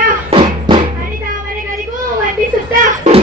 सुद्धा आणि दहा वाजे घरी गो वाटी सुद्धा